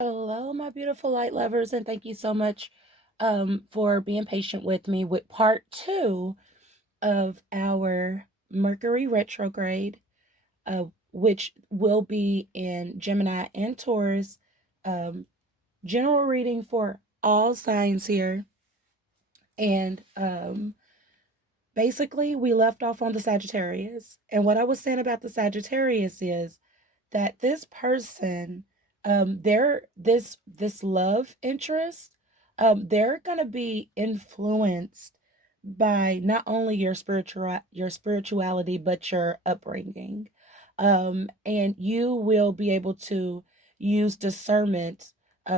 Hello, my beautiful light lovers, and thank you so much for being patient with me with part two of our Mercury retrograde, which will be in Gemini and Taurus. Um, General reading for all signs here. And basically, we left off on the Sagittarius. And what I was saying about the Sagittarius is that this person, this love interest, they're gonna be influenced by not only your spirituality but your upbringing, and you will be able to use discernment.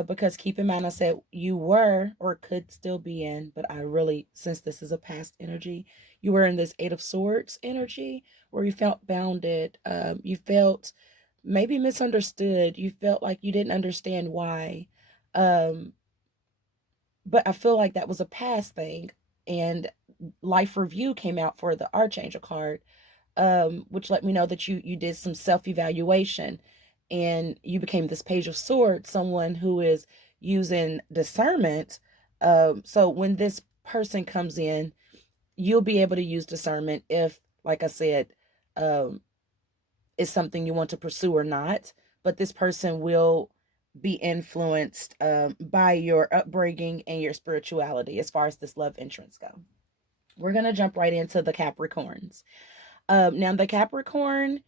Because keep in mind, I said you were or could still be in, but I really, since this is a past energy, you were in this Eight of Swords energy where you felt bounded. You felt maybe misunderstood. You felt like you didn't understand why. Um, but I feel like that was a past thing. And Life Review came out for the Archangel card, which let me know that you did some self-evaluation and you became this Page of Swords, someone who is using discernment. So when this person comes in, you'll be able to use discernment if, like I said, um, is something you want to pursue or not. But this person will be influenced by your upbringing and your spirituality as far as this love entrance go. We're going to jump right into the Capricorns. Now, the Capricorn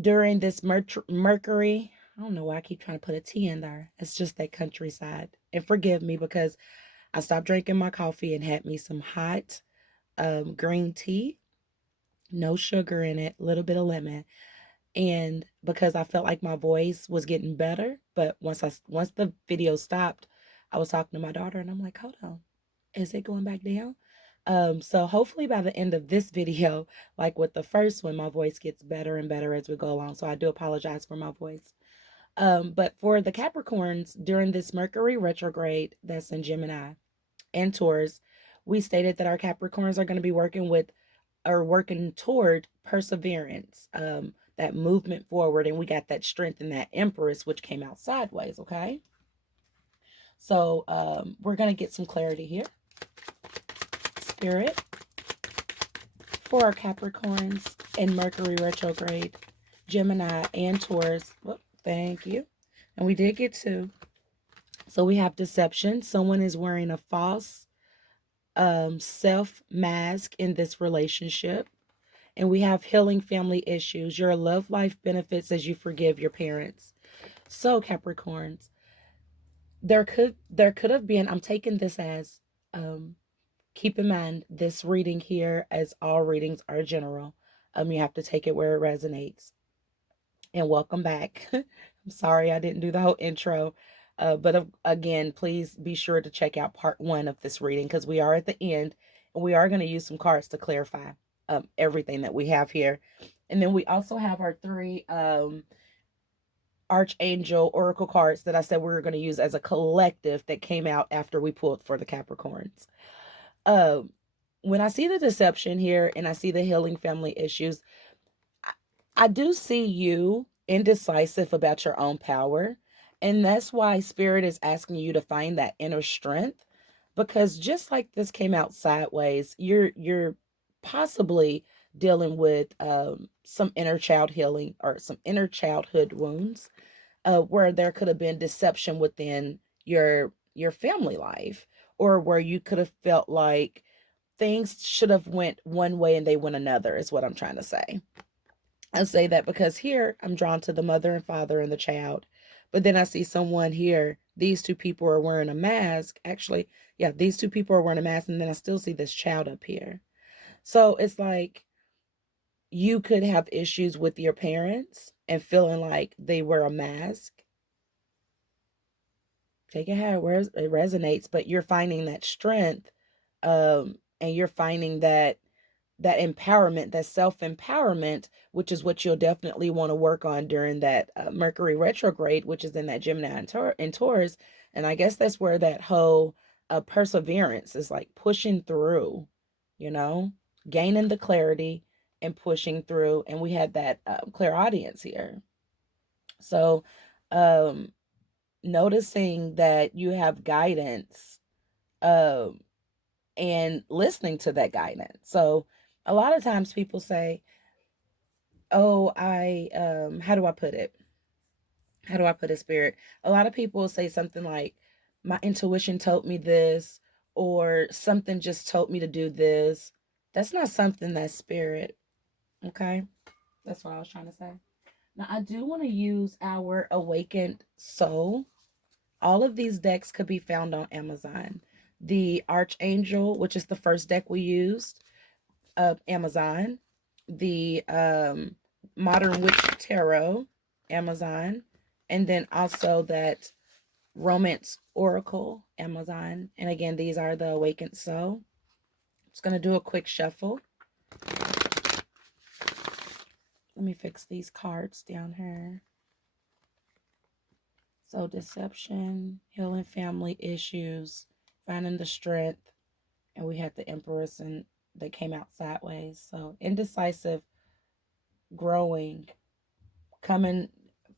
during this Mercury, I don't know why I keep trying to put a T in there. It's just that countryside. And forgive me because I stopped drinking my coffee and had me some hot green tea, no sugar in it, a little bit of lemon. And because I felt like my voice was getting better, but once the video stopped, I was talking to my daughter and I'm like, hold on, is it going back down? So hopefully by the end of this video, like with the first one, my voice gets better and better as we go along. So I do apologize for my voice. But for the Capricorns, during this Mercury retrograde that's in Gemini and Taurus, we stated that our Capricorns are going to be working toward perseverance, that movement forward, and we got that strength in that Empress, which came out sideways. Okay, so we're gonna get some clarity here, Spirit, for our Capricorns in Mercury retrograde, Gemini, and Taurus. Well, thank you. And we did get two. So we have deception. Someone is wearing a false self mask in this relationship. And we have healing family issues. Your love life benefits as you forgive your parents. So Capricorns, there could have been, I'm taking this as keep in mind this reading here, as all readings are general. You have to take it where it resonates. And welcome back. I'm sorry I didn't do the whole intro. But again, please be sure to check out part one of this reading because we are at the end and we are going to use some cards to clarify everything that we have here. And then we also have our three Archangel Oracle cards that I said we were going to use as a collective that came out after we pulled for the Capricorns. When I see the deception here and I see the healing family issues, I do see you indecisive about your own power. And that's why Spirit is asking you to find that inner strength. Because just like this came out sideways, you're possibly dealing with some inner child healing or some inner childhood wounds, where there could have been deception within your family life, or where you could have felt like things should have went one way and they went another, is what I'm trying to say. I say that because here I'm drawn to the mother and father and the child. But then I see someone here, these two people are wearing a mask. Actually, yeah, these two people are wearing a mask, and then I still see this child up here. So it's like you could have issues with your parents and feeling like they wear a mask. Take it how it resonates, but you're finding that strength, and you're finding that empowerment, that self-empowerment, which is what you'll definitely want to work on during that Mercury retrograde, which is in that Gemini and Taurus. And I guess that's where that whole perseverance is, like pushing through, you know, gaining the clarity and pushing through. And we had that clairaudience here. So noticing that you have guidance, um, and listening to that guidance. So a lot of times people say, oh, how do I put it? How do I put it, Spirit? A lot of people say something like, my intuition told me this, or something just told me to do this. That's not something that's Spirit. Okay? That's what I was trying to say. Now, I do want to use our Awakened Soul. All of these decks could be found on Amazon. The Archangel, which is the first deck we used, Amazon. The Modern Witch Tarot, Amazon. And then also that Romance Oracle, Amazon. And again, these are the Awakened Soul. Just going to do a quick shuffle. Let me fix these cards down here. So deception, healing family issues, finding the strength. And we had the Empress, and they came out sideways. So indecisive, growing, coming,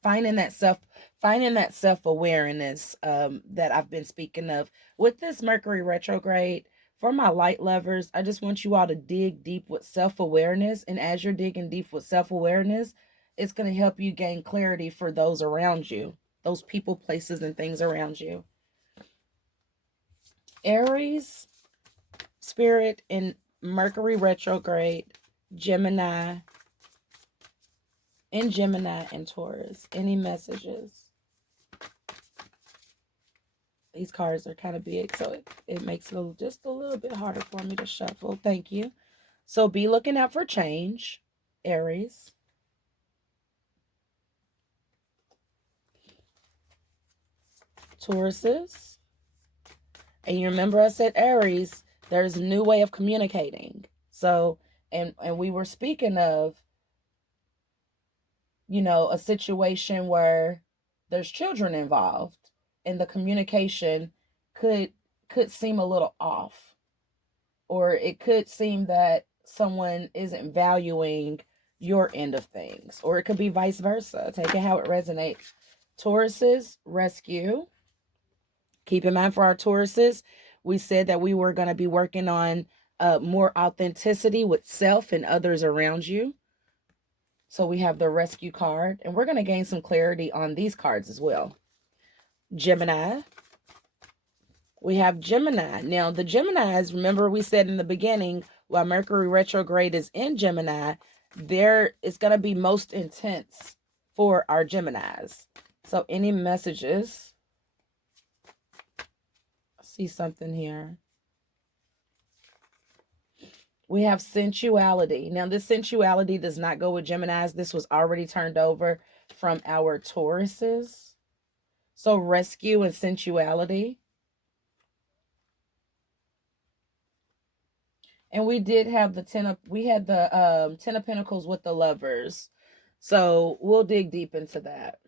finding that self-awareness that I've been speaking of. With this Mercury retrograde, for my light lovers, I just want you all to dig deep with self-awareness. And as you're digging deep with self-awareness, it's going to help you gain clarity for those around you, those people, places, and things around you. Aries, Spirit, in Mercury retrograde, Gemini, and Taurus. Any messages? These cards are kind of big, so it makes it just a little bit harder for me to shuffle. Thank you. So be looking out for change, Aries. Tauruses. And you remember I said Aries, there's a new way of communicating. So, and we were speaking of, you know, a situation where there's children involved and the communication could seem a little off, or it could seem that someone isn't valuing your end of things, or it could be vice versa. Take it how it resonates. Tauruses, rescue. Keep in mind, for our Tauruses, we said that we were going to be working on more authenticity with self and others around you. So we have the rescue card, and we're going to gain some clarity on these cards as well. Gemini. We have Gemini. Now, the Geminis, remember we said in the beginning, while Mercury retrograde is in Gemini, there is going to be most intense for our Geminis. So any messages? I see something here. We have sensuality. Now, this sensuality does not go with Geminis. This was already turned over from our Tauruses. So rescue and sensuality. And we did have the Ten of Pentacles with the Lovers. So we'll dig deep into that.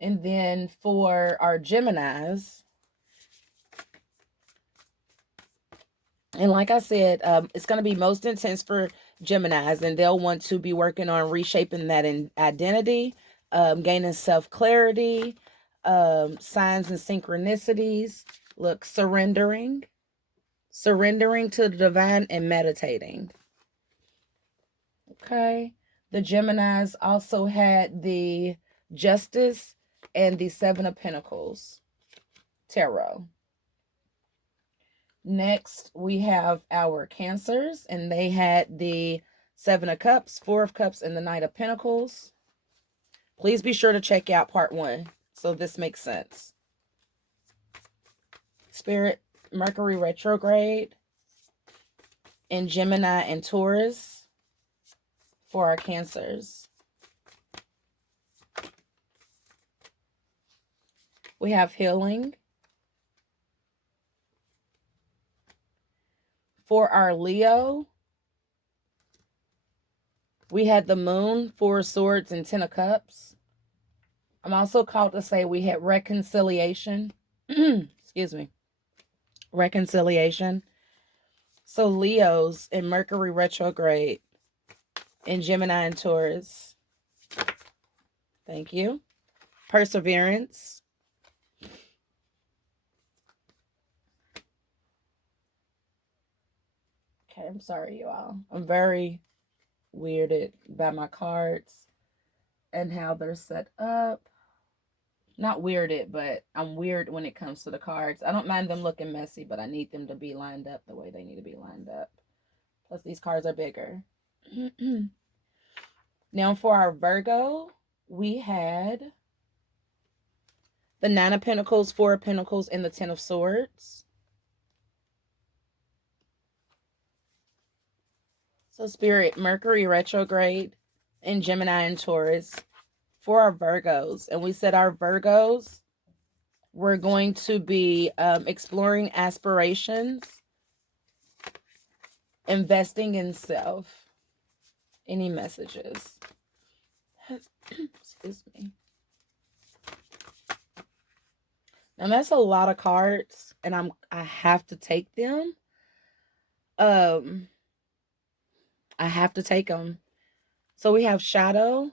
And then for our Geminis, and like I said, it's going to be most intense for Geminis, and they'll want to be working on reshaping that identity, gaining self-clarity, signs and synchronicities. Look, surrendering to the divine, and meditating. Okay. The Geminis also had the Justice and the Seven of Pentacles Tarot. Next, we have our Cancers, and they had the Seven of Cups, Four of Cups, and the Knight of Pentacles. Please be sure to check out part 1 so this makes sense. Spirit, Mercury retrograde in Gemini and Taurus for our Cancers. We have healing. For our Leo, we had the Moon, Four of Swords, and Ten of Cups. I'm also called to say we had reconciliation. Excuse me. Reconciliation. So Leos in Mercury retrograde, in Gemini and Taurus. Thank you. Perseverance. Okay, I'm sorry, you all. I'm very weirded by my cards and how they're set up. Not weirded, but I'm weird when it comes to the cards. I don't mind them looking messy, but I need them to be lined up the way they need to be lined up. Plus, these cards are bigger. Now, for our Virgo, we had the Nine of Pentacles, Four of Pentacles, and the Ten of Swords. So, Spirit, Mercury retrograde in Gemini and Taurus for our Virgos. And we said our Virgos, we're going to be exploring aspirations, investing in self. Any messages? Excuse me. Now that's a lot of cards, and I have to take them. I have to take them. So we have shadow,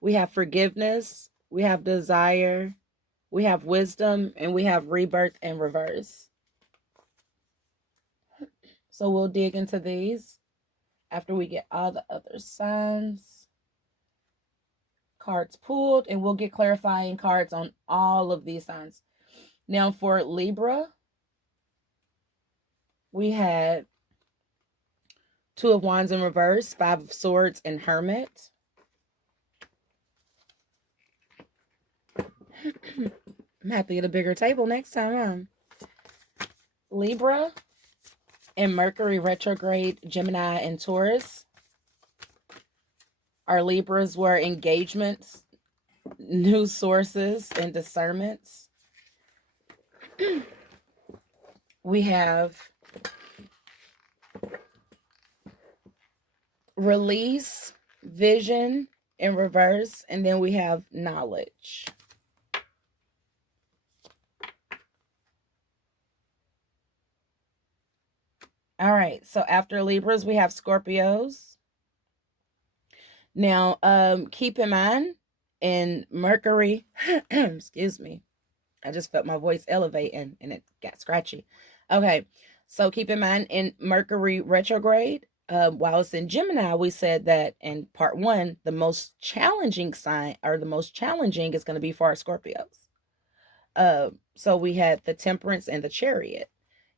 we have forgiveness, we have desire, we have wisdom, and we have rebirth and reverse. So we'll dig into these after we get all the other signs. Cards pulled, and we'll get clarifying cards on all of these signs. Now for Libra, we had Two of Wands in reverse, Five of Swords, and Hermit. I'm have to get a bigger table next time, huh? Libra and Mercury retrograde, Gemini and Taurus. Our Libras were engagements, new sources, and discernments. We have release, vision in reverse, and then we have knowledge. All right, so after Libras, we have Scorpios. Now, keep in mind, in Mercury, excuse me, I just felt my voice elevating and it got scratchy. Okay, so keep in mind, in Mercury retrograde, while it's in Gemini, we said that in part one, the most challenging sign, or the most challenging, is going to be for our Scorpios. So we had the Temperance and the Chariot.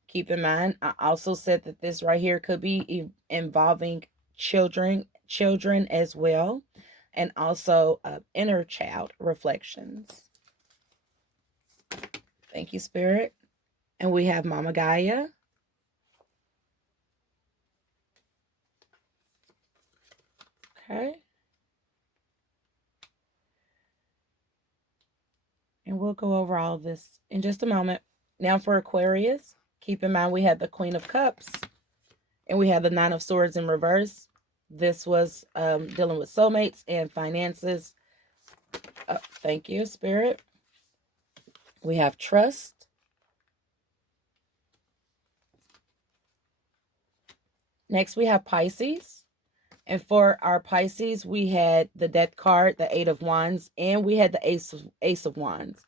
Keep in mind, I also said that this right here could be involving children as well, and also inner child reflections. Thank you, Spirit. And we have Mama Gaia. Okay. And we'll go over all of this in just a moment. Now for Aquarius, keep in mind we had the Queen of Cups and we had the Nine of Swords in reverse. This was dealing with soulmates and finances. Thank you, Spirit. We have trust. Next, we have Pisces. And for our Pisces, we had the Death card, the Eight of Wands, and we had the Ace of Wands.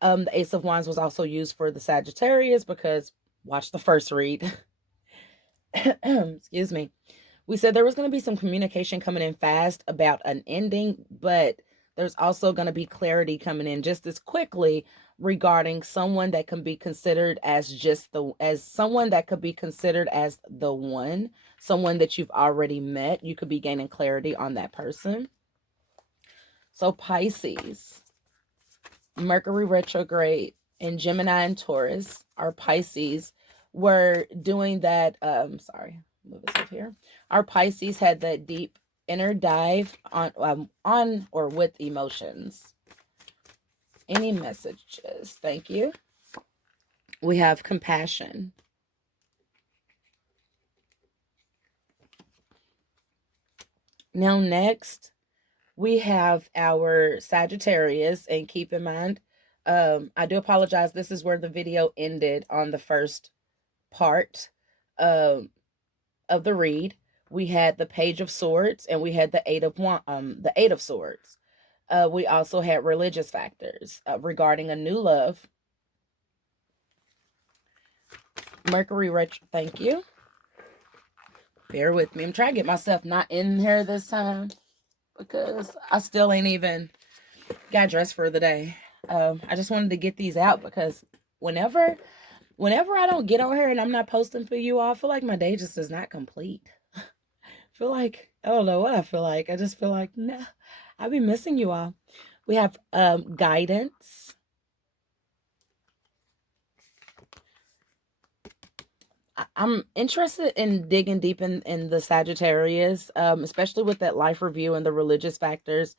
The Ace of Wands was also used for the Sagittarius because, watch the first read. Excuse me. We said there was going to be some communication coming in fast about an ending, but there's also going to be clarity coming in just as quickly regarding someone that can be considered as someone that could be considered as the one, someone that you've already met. You could be gaining clarity on that person. So Pisces, Mercury retrograde in Gemini and Taurus, our Pisces were doing that. Sorry, move this up here. Our Pisces had that deep inner dive on or with emotions. Any messages? Thank you. We have compassion. Now next, we have our Sagittarius, and keep in mind, I do apologize. This is where the video ended on the first part of the read. we had the Page of Swords, and we had the Eight of Swords. We also had religious factors regarding a new love. Mercury retro. Thank you. Bear with me. I'm trying to get myself not in here this time because I still ain't even got dressed for the day. I just wanted to get these out because whenever I don't get on here and I'm not posting for you all, I feel like my day just is not complete. I feel like, I don't know what I feel like. I just feel like, nah, I'll be missing you all. We have guidance. I'm interested in digging deep in the Sagittarius, especially with that life review and the religious factors.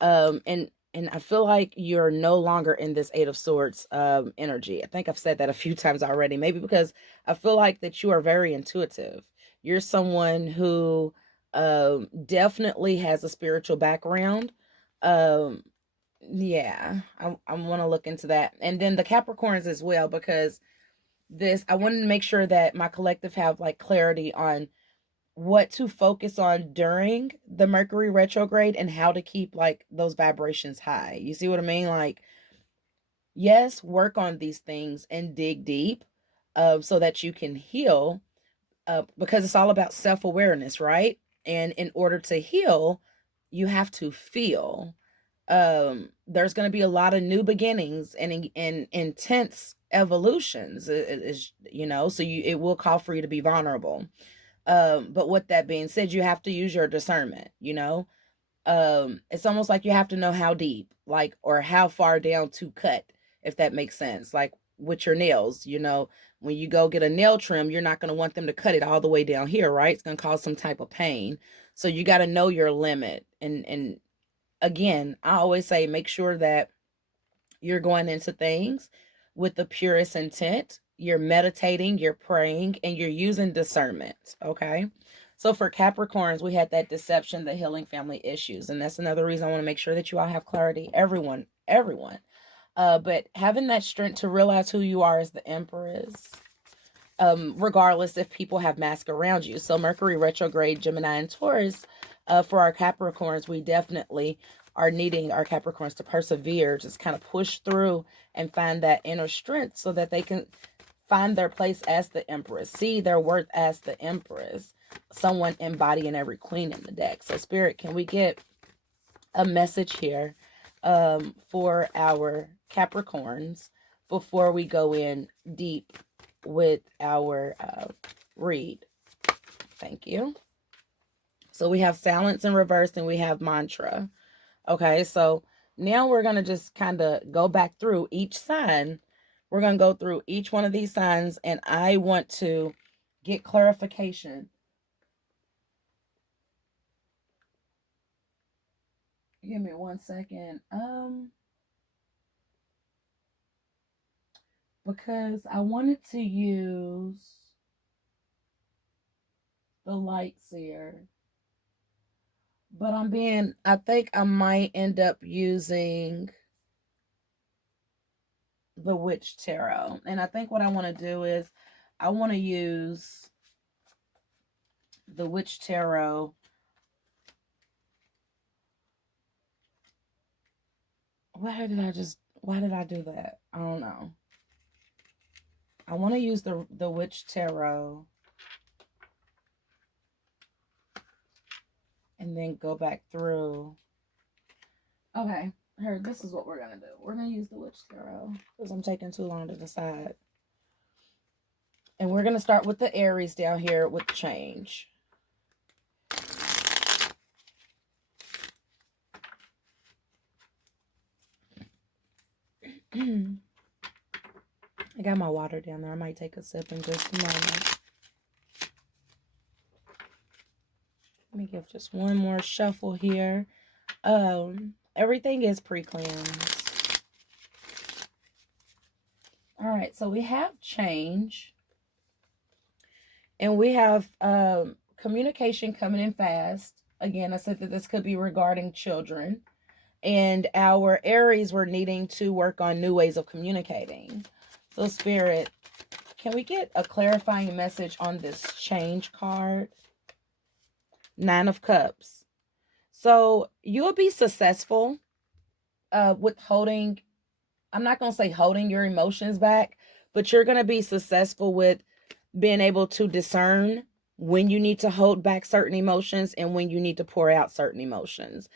And I feel like you're no longer in this Eight of Swords energy. I think I've said that a few times already, maybe because I feel like that you are very intuitive. You're someone who definitely has a spiritual background. Yeah, I want to look into that. And then the Capricorns as well, because I wanted to make sure that my collective have like clarity on what to focus on during the Mercury retrograde and how to keep like those vibrations high. You see what I mean? Like, yes, work on these things and dig deep so that you can heal because it's all about self-awareness, right? And in order to heal, you have to feel. There's going to be a lot of new beginnings and intense evolutions, is so it will call for you to be vulnerable. But with that being said, you have to use your discernment, it's almost like you have to know how deep, like, or how far down to cut, if that makes sense. Like with your nails, when you go get a nail trim, you're not going to want them to cut it all the way down here, right? It's going to cause some type of pain. So you got to know your limit. And again, I always say, make sure that you're going into things with the purest intent. You're meditating, you're praying, and you're using discernment. Okay. So for Capricorns, we had that deception, the healing family issues. And that's another reason I want to make sure that you all have clarity. Everyone. But having that strength to realize who you are as the Empress, regardless if people have masks around you. So Mercury retrograde, Gemini, and Taurus, for our Capricorns, we definitely are needing our Capricorns to persevere, just kind of push through and find that inner strength so that they can find their place as the Empress, see their worth as the Empress, someone embodying every queen in the deck. So Spirit, can we get a message here for our Capricorns before we go in deep with our read? Thank you. So we have silence in reverse and we have mantra. Okay, so now we're going to just kind of go back through each sign. We're going to go through each one of these signs, and I want to get clarification. Give me 1 second. Because I wanted to use the light seer, but I think I might end up using the Witch Tarot. And I think what I want to do is I want to use the Witch Tarot. Why did I do that? I don't know. I want to use the Witch Tarot and then go back through. Okay, here, this is what we're going to do. We're going to use the Witch Tarot because I'm taking too long to decide. And we're going to start with the Aries down here with change. I got my water down there. I might take a sip in just a moment. Let me give just one more shuffle here. Everything is pre-cleansed. All right, so we have change. And we have communication coming in fast. Again, I said that this could be regarding children. And our Aries were needing to work on new ways of communicating. So Spirit, can we get a clarifying message on this change card? Nine of Cups. So you'll be successful with holding, I'm not going to say holding your emotions back, but you're going to be successful with being able to discern when you need to hold back certain emotions and when you need to pour out certain emotions.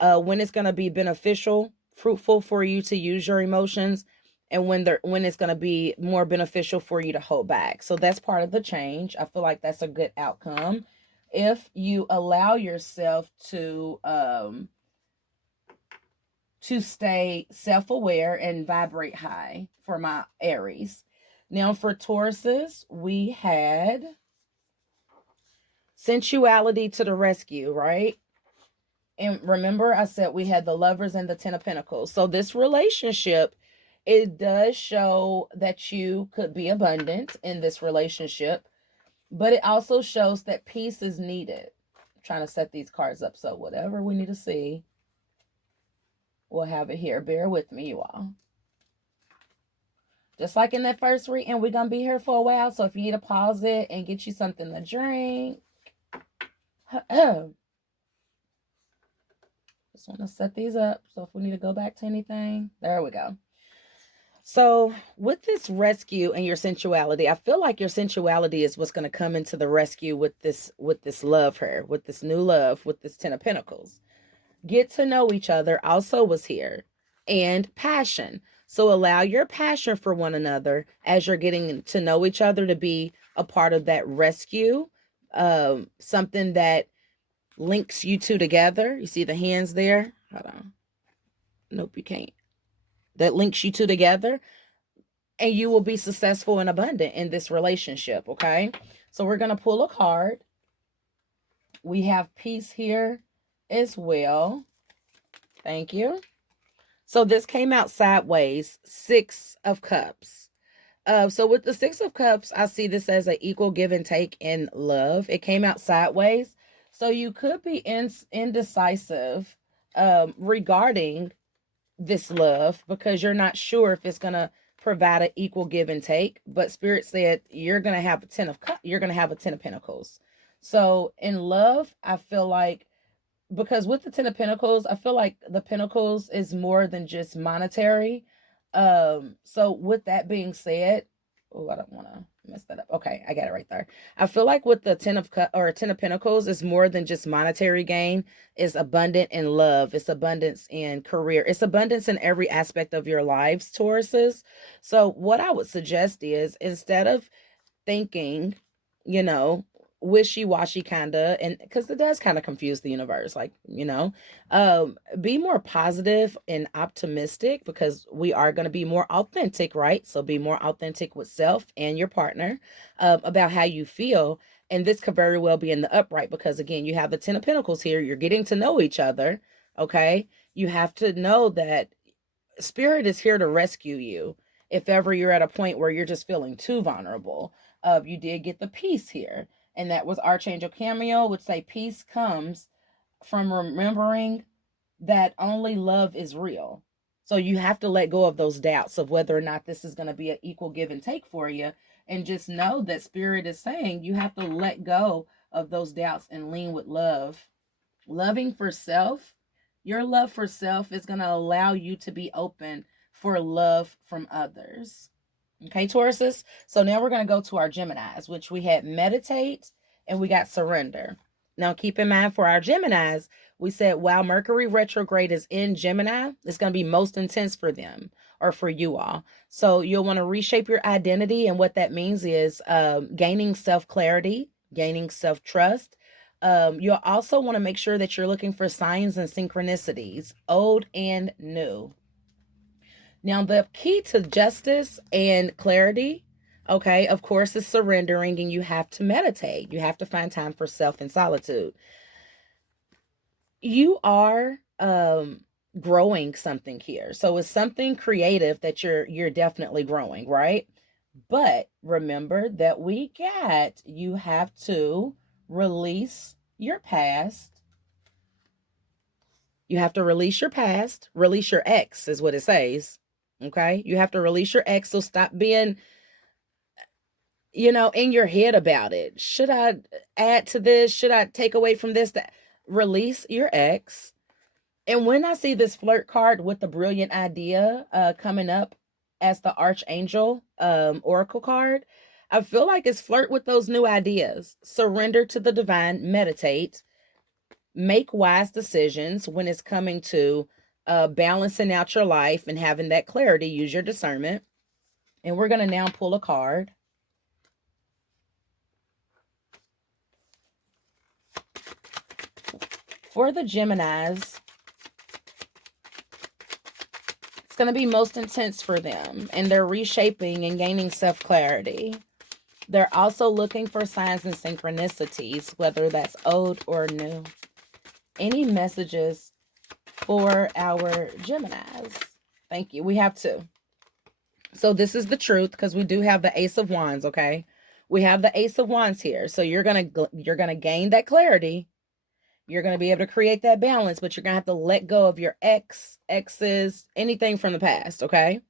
When it's going to be beneficial, fruitful for you to use your emotions, and when it's going to be more beneficial for you to hold back. So that's part of the change. I feel like that's a good outcome if you allow yourself to stay self-aware and vibrate high for my Aries. Now for Tauruses, we had sensuality to the rescue, right? And remember, I said we had the Lovers and the Ten of Pentacles. So this relationship, it does show that you could be abundant in this relationship, but it also shows that peace is needed. I'm trying to set these cards up so whatever we need to see, we'll have it here. Bear with me, you all. Just like in that first reading, we're going to be here for a while. So if you need to pause it and get you something to drink. Just want to set these up. So if we need to go back to anything, there we go. So with this rescue and your sensuality, I feel like your sensuality is what's going to come into the rescue with this love here, with this new love, with this Ten of Pentacles. Get to know each other also was here. And passion. So allow your passion for one another as you're getting to know each other to be a part of that rescue. Something that links you two together. You see the hands there? Hold on. Nope, you can't. That links you two together. And you will be successful and abundant in this relationship, okay? So we're going to pull a card. We have peace here as well. Thank you. So this came out sideways, Six of Cups. So with the Six of Cups, I see this as an equal give and take in love. It came out sideways. So you could be indecisive regarding this love because you're not sure if it's going to provide an equal give and take. But Spirit said you're going to have a Ten of Cups. You're going to have a Ten of Pentacles. So in love, I feel like, because with the Ten of Pentacles, I feel like the Pentacles is more than just monetary. So with that being said, oh, I don't want to mess that up. Okay, I got it right there. I feel like with the Ten of Pentacles is more than just monetary gain. It's abundant in love. It's abundance in career. It's abundance in every aspect of your lives, Tauruses. So what I would suggest is, instead of thinking, wishy-washy kind of, and because it does kind of confuse the universe, like, be more positive and optimistic, because we are going to be more authentic, right? So be more authentic with self and your partner about how you feel. And this could very well be in the upright, because again, you have the Ten of Pentacles here. You're getting to know each other. Okay. You have to know that Spirit is here to rescue you if ever you're at a point where you're just feeling too vulnerable. You did get the peace here. And that was Archangel Cameo, would say peace comes from remembering that only love is real. So you have to let go of those doubts of whether or not this is going to be an equal give and take for you. And just know that Spirit is saying you have to let go of those doubts and lean with love. Loving for self. Your love for self is going to allow you to be open for love from others. Okay, Tauruses. So now we're going to go to our Geminis, which we had meditate and we got surrender. Now keep in mind, for our Geminis, we said while Mercury retrograde is in Gemini, it's going to be most intense for them, or for you all. So you'll want to reshape your identity. And what that means is gaining self-clarity, gaining self-trust. You'll also want to make sure that you're looking for signs and synchronicities, old and new. Now, the key to justice and clarity, okay, of course, is surrendering, and you have to meditate. You have to find time for self and solitude. You are growing something here. So it's something creative that you're definitely growing, right? But remember that you have to release your past. You have to release your past, release your ex is what it says. Okay. You have to release your ex. So stop being in your head about it. Should I add to this? Should I take away from this? That release your ex. And when I see this flirt card with the brilliant idea coming up as the Archangel Oracle card, I feel like it's flirt with those new ideas. Surrender to the divine, meditate, make wise decisions when it's coming to balancing out your life and having that clarity. Use your discernment. And we're going to now pull a card. For the Geminis, it's going to be most intense for them, and they're reshaping and gaining self-clarity. They're also looking for signs and synchronicities, whether that's old or new. Any messages for our Geminis? Thank you. We have two. So this is the truth, because we do have the Ace of Wands, okay? We have the Ace of Wands here. So you're going to gain that clarity. You're going to be able to create that balance, but you're going to have to let go of your exes, anything from the past, okay?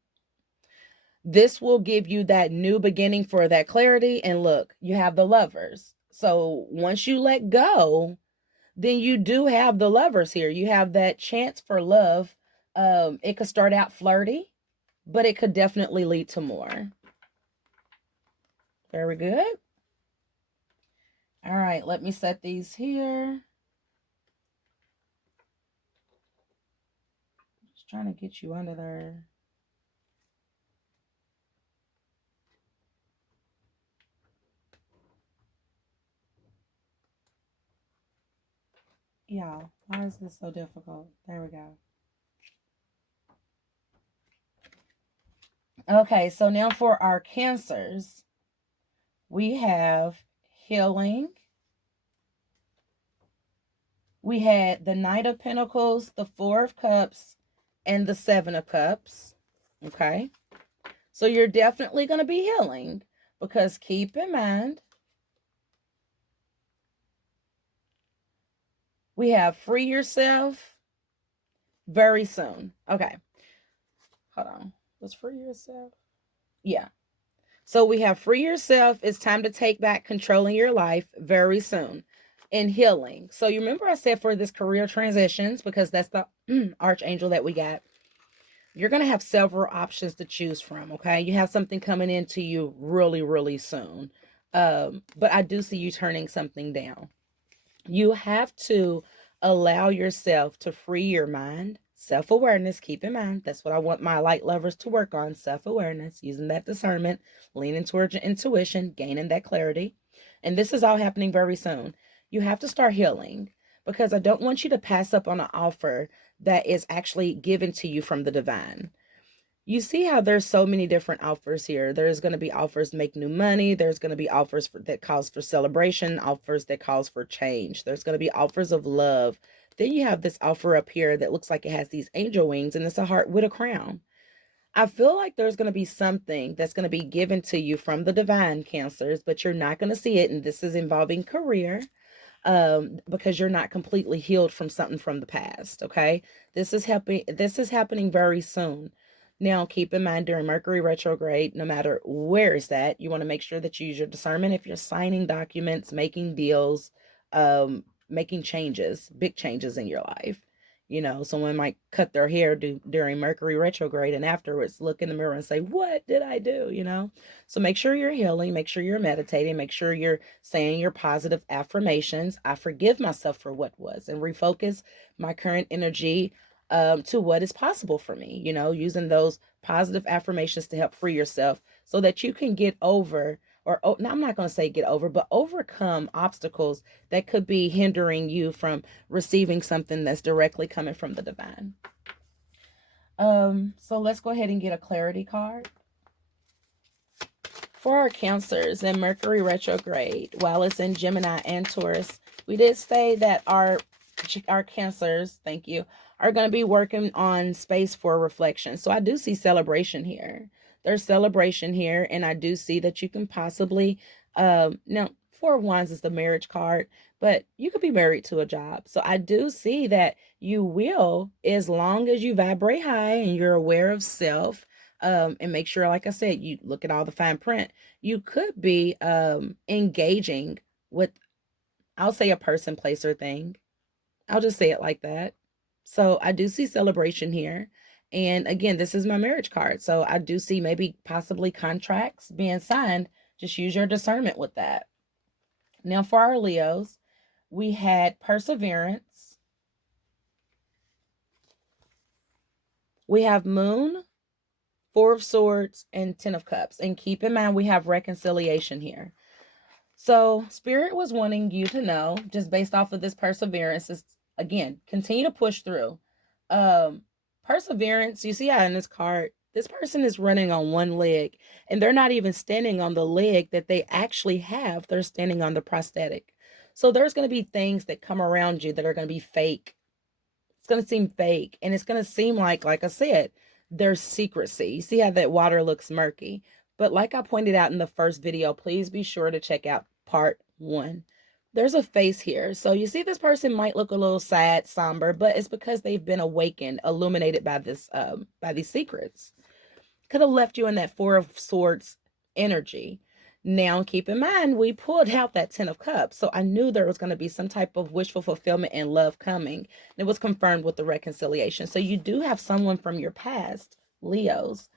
This will give you that new beginning for that clarity. And look, you have the Lovers. So once you let go, then you do have the Lovers here. You have that chance for love. It could start out flirty, but it could definitely lead to more. Very good. All right, let me set these here. Just trying to get you under there. Y'all, why is this so difficult? There we go. Okay, so now for our Cancers, we have healing. We had the Knight of Pentacles, the Four of Cups, and the Seven of Cups. Okay, so you're definitely going to be healing, because keep in mind, we have free yourself very soon. Okay, hold on. Was free yourself? Yeah. So we have free yourself. It's time to take back controlling your life very soon. And healing. So you remember I said for this career transitions, because that's the Archangel that we got. You're going to have several options to choose from, okay? You have something coming into you really, really soon. But I do see you turning something down. You have to allow yourself to free your mind. Self-awareness, keep in mind, that's what I want my light lovers to work on. Self-awareness, using that discernment, leaning towards your intuition, gaining that clarity. And this is all happening very soon. You have to start healing, because I don't want you to pass up on an offer that is actually given to you from the divine. You see how there's so many different offers here. There's going to be offers to make new money. There's going to be offers that calls for celebration, offers that calls for change. There's going to be offers of love. Then you have this offer up here that looks like it has these angel wings, and it's a heart with a crown. I feel like there's going to be something that's going to be given to you from the divine, Cancers, but you're not going to see it. And this is involving career, because you're not completely healed from something from the past. Okay. This is happening very soon. Now, keep in mind, during Mercury retrograde, no matter where it's at, you want to make sure that you use your discernment if you're signing documents, making deals, making changes, big changes in your life. Someone might cut their hair during Mercury retrograde, and afterwards look in the mirror and say, what did I do? So make sure you're healing, make sure you're meditating, make sure you're saying your positive affirmations. I forgive myself for what was, and refocus my current energy to what is possible for me, using those positive affirmations to help free yourself so that you can get over, or no, I'm not going to say get over, but overcome obstacles that could be hindering you from receiving something that's directly coming from the divine. So let's go ahead and get a clarity card. For our Cancers in Mercury retrograde, while it's in Gemini and Taurus, we did say that our Cancers, thank you, are going to be working on space for reflection. So I do see celebration here. There's celebration here, and I do see that you can possibly, now, Four of Wands is the marriage card, but you could be married to a job. So I do see that you will, as long as you vibrate high and you're aware of self, And make sure, like I said, you look at all the fine print. You could be engaging with, I'll say, a person, place, or thing. I'll just say it like that. So I do see celebration here. And again, this is my marriage card. So I do see maybe possibly contracts being signed. Just use your discernment with that. Now for our Leos, we had perseverance. We have Moon, Four of Swords, and Ten of Cups. And keep in mind, we have reconciliation here. So Spirit was wanting you to know, just based off of this perseverance, is, again, continue to push through. Perseverance, you see how in this card, this person is running on one leg, and they're not even standing on the leg that they actually have. They're standing on the prosthetic. So there's going to be things that come around you that are going to be fake. It's going to seem fake, and it's going to seem like I said, there's secrecy. You see how that water looks murky. But like I pointed out in the first video, please be sure to check out part 1. There's a face here. So you see this person might look a little sad, somber, but it's because they've been awakened, illuminated by this, by these secrets. Could have left you in that Four of Swords energy. Now, keep in mind, we pulled out that Ten of Cups. So I knew there was going to be some type of wishful fulfillment and love coming. It was confirmed with the reconciliation. So you do have someone from your past, Leos,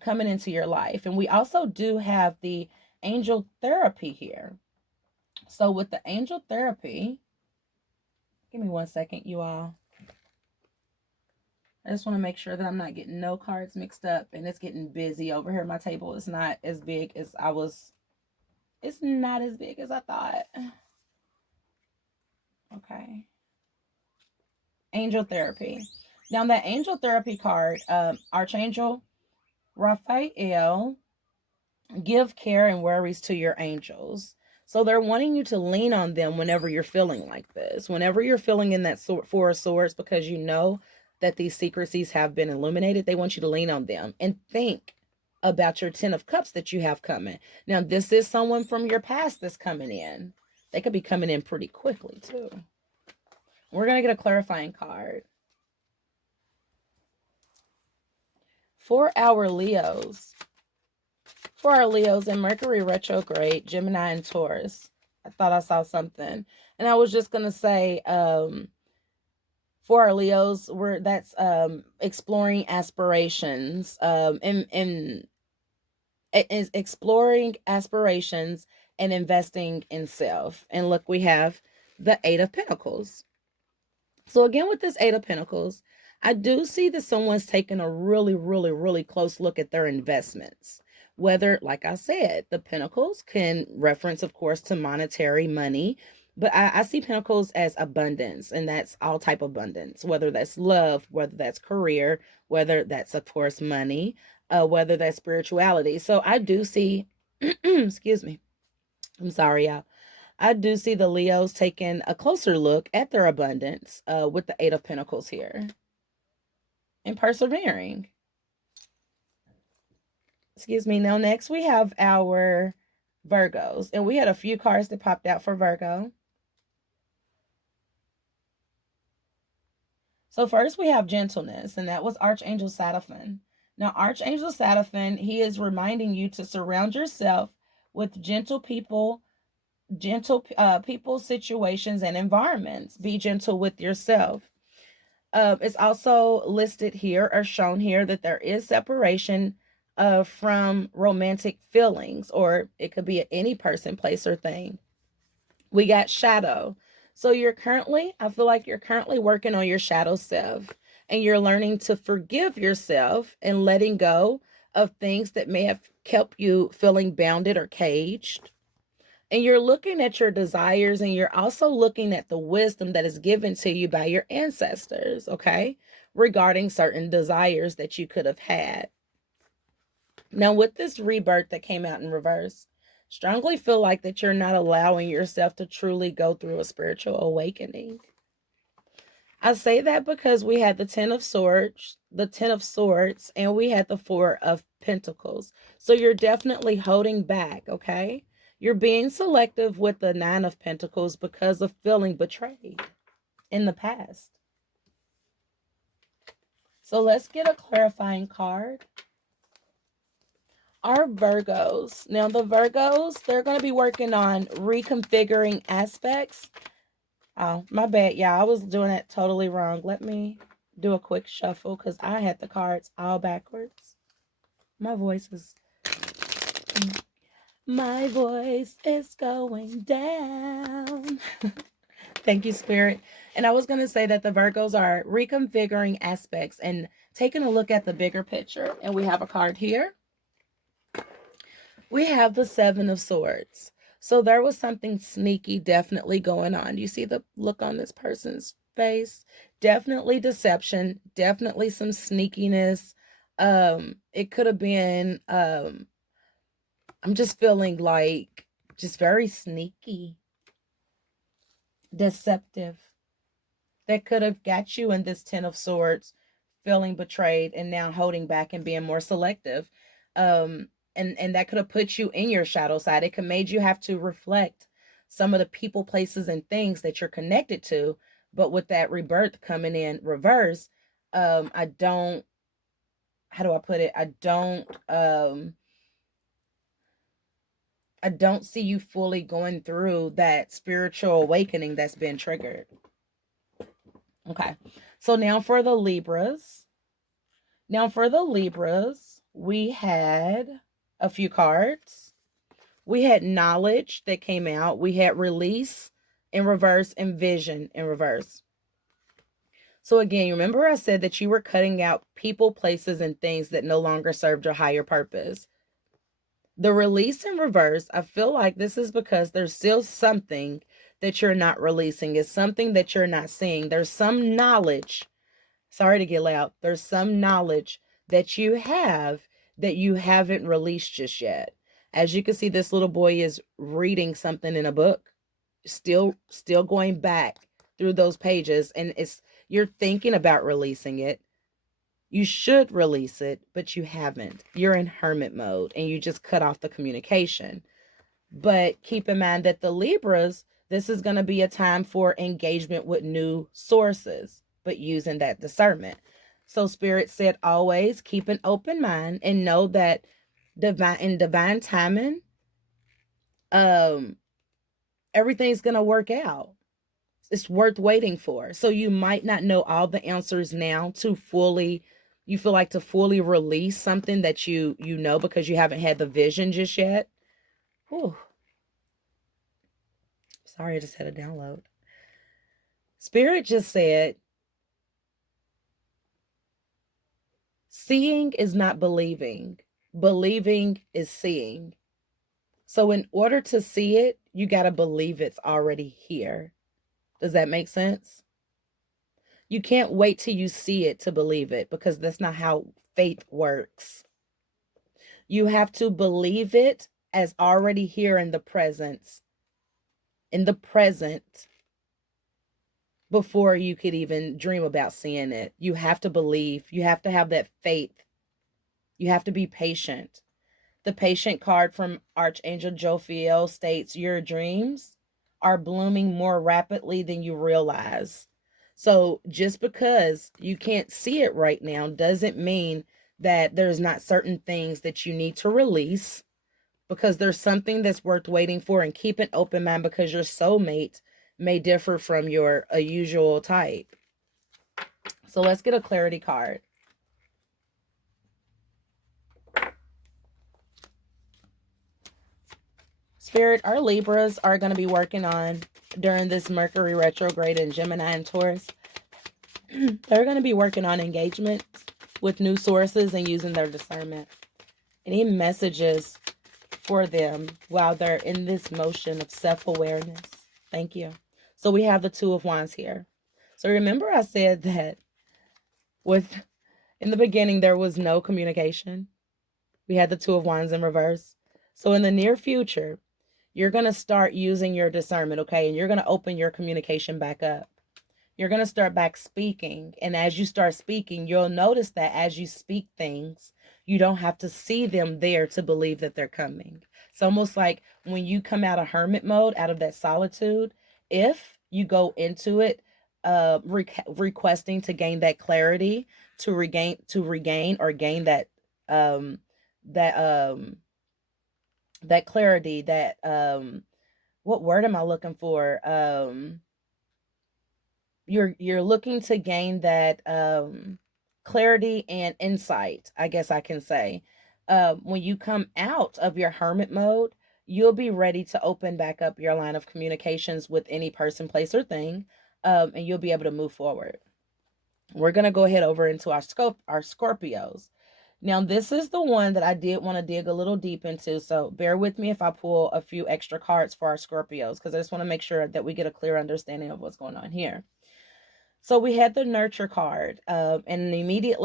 coming into your life. And we also do have the angel therapy here. So with the angel therapy, give me 1 second, you all. I just want to make sure that I'm not getting no cards mixed up, and it's getting busy over here. My table is not as big as I was. It's not as big as I thought. Okay. Angel therapy. Now that angel therapy card, Archangel Raphael, give care and worries to your angels. So they're wanting you to lean on them whenever you're feeling like this. Whenever you're feeling in that Four of Swords, because you know that these secrecies have been illuminated, they want you to lean on them and think about your Ten of Cups that you have coming. Now, this is someone from your past that's coming in. They could be coming in pretty quickly, too. We're going to get a clarifying card. For our Leos in Mercury retrograde, Gemini and Taurus, I thought I saw something. And I was just going to say, for our Leos, that's exploring aspirations, and is exploring aspirations and investing in self. And look, we have the Eight of Pentacles. So again, with this Eight of Pentacles, I do see that someone's taking a really, really, really close look at their investments. Whether, like I said, the Pentacles can reference, of course, to monetary money, but I see Pentacles as abundance, and that's all type of abundance, whether that's love, whether that's career, whether that's, of course, money, whether that's spirituality. So I do see, excuse me, I'm sorry, y'all. I do see the Leos taking a closer look at their abundance with the Eight of Pentacles here. And persevering. Excuse me. Now, next we have our Virgos. And we had a few cards that popped out for Virgo. So first we have gentleness, and that was Archangel Seraphim. Now, Archangel Seraphim, he is reminding you to surround yourself with gentle people, people, situations, and environments. Be gentle with yourself. It's also listed here or shown here that there is separation from romantic feelings, or it could be any person, place, or thing. We got shadow. So I feel like you're currently working on your shadow self, and you're learning to forgive yourself and letting go of things that may have kept you feeling bounded or caged. And you're looking at your desires, and you're also looking at the wisdom that is given to you by your ancestors, okay, regarding certain desires that you could have had. Now, with this rebirth that came out in reverse, strongly feel like that you're not allowing yourself to truly go through a spiritual awakening. I say that because we had the Ten of Swords, and we had the Four of Pentacles. So you're definitely holding back, okay? You're being selective with the Nine of Pentacles because of feeling betrayed in the past. So let's get a clarifying card. Our Virgos. Now, the Virgos, they're going to be working on reconfiguring aspects. Oh, my bad. Yeah, I was doing it totally wrong. Let me do a quick shuffle because I had the cards all backwards. My voice is going down. Thank you, Spirit. And I was going to say that the Virgos are reconfiguring aspects and taking a look at the bigger picture. And we have a card here. We have the Seven of Swords. So there was something sneaky definitely going on. You see the look on this person's face? Definitely deception, definitely some sneakiness. It could have been, I'm just feeling like just very sneaky, deceptive. That could have got you in this Ten of Swords feeling betrayed and now holding back and being more selective. And that could have put you in your shadow side. It could made you have to reflect some of the people, places, and things that you're connected to. But with that rebirth coming in reverse, I don't, how do I put it? I don't see you fully going through that spiritual awakening that's been triggered. Okay. So now for the Libras. Now for the Libras, we had a few cards. We had knowledge that came out. We had release in reverse and vision in reverse. So again, remember I said that you were cutting out people, places, and things that no longer served your higher purpose. The release in reverse, I feel like this is because there's still something that you're not releasing. It's something that you're not seeing. There's some knowledge. Sorry to get loud. There's some knowledge that you have that you haven't released just yet. As you can see, this little boy is reading something in a book, still going back through those pages, and you're thinking about releasing it. You should release it, but you haven't. You're in hermit mode and you just cut off the communication. But keep in mind that the Libras, this is going to be a time for engagement with new sources, but using that discernment. So Spirit said always keep an open mind and know that divine timing, everything's going to work out. It's worth waiting for. So you might not know all the answers now you feel like to fully release something that you know because you haven't had the vision just yet. Whew. Sorry, I just had a download. Spirit just said, seeing is not believing. Believing is seeing. So in order to see it, you got to believe it's already here. Does that make sense? You can't wait till you see it to believe it because that's not how faith works. You have to believe it as already here in the present, before you could even dream about seeing it. You have to believe. You have to have that faith. You have to be patient. The patient card from Archangel Jophiel states your dreams are blooming more rapidly than you realize. So just because you can't see it right now doesn't mean that there's not certain things that you need to release, because there's something that's worth waiting for. And keep an open mind because your soulmate may differ from your usual type. So let's get a clarity card. Spirit, our Libras are going to be working on during this Mercury retrograde in Gemini and Taurus. They're going to be working on engagements with new sources and using their discernment. Any messages for them while they're in this motion of self-awareness? Thank you. So we have the Two of Wands here. So remember I said that in the beginning there was no communication. We had the Two of Wands in reverse. So in the near future, you're going to start using your discernment, okay? And you're going to open your communication back up. You're going to start back speaking. And as you start speaking, you'll notice that as you speak things, you don't have to see them there to believe that they're coming. It's almost like when you come out of hermit mode, out of that solitude, if you go into it requesting to gain that clarity, to regain or gain that that clarity, that what word am I looking for? You're looking to gain that clarity and insight, I guess I can say. When you come out of your hermit mode, you'll be ready to open back up your line of communications with any person, place, or thing, and you'll be able to move forward. We're gonna go ahead over into our Scorpios. Now, this is the one that I did want to dig a little deep into, so bear with me if I pull a few extra cards for our Scorpios, because I just want to make sure that we get a clear understanding of what's going on here. So we had the nurture card, and immediately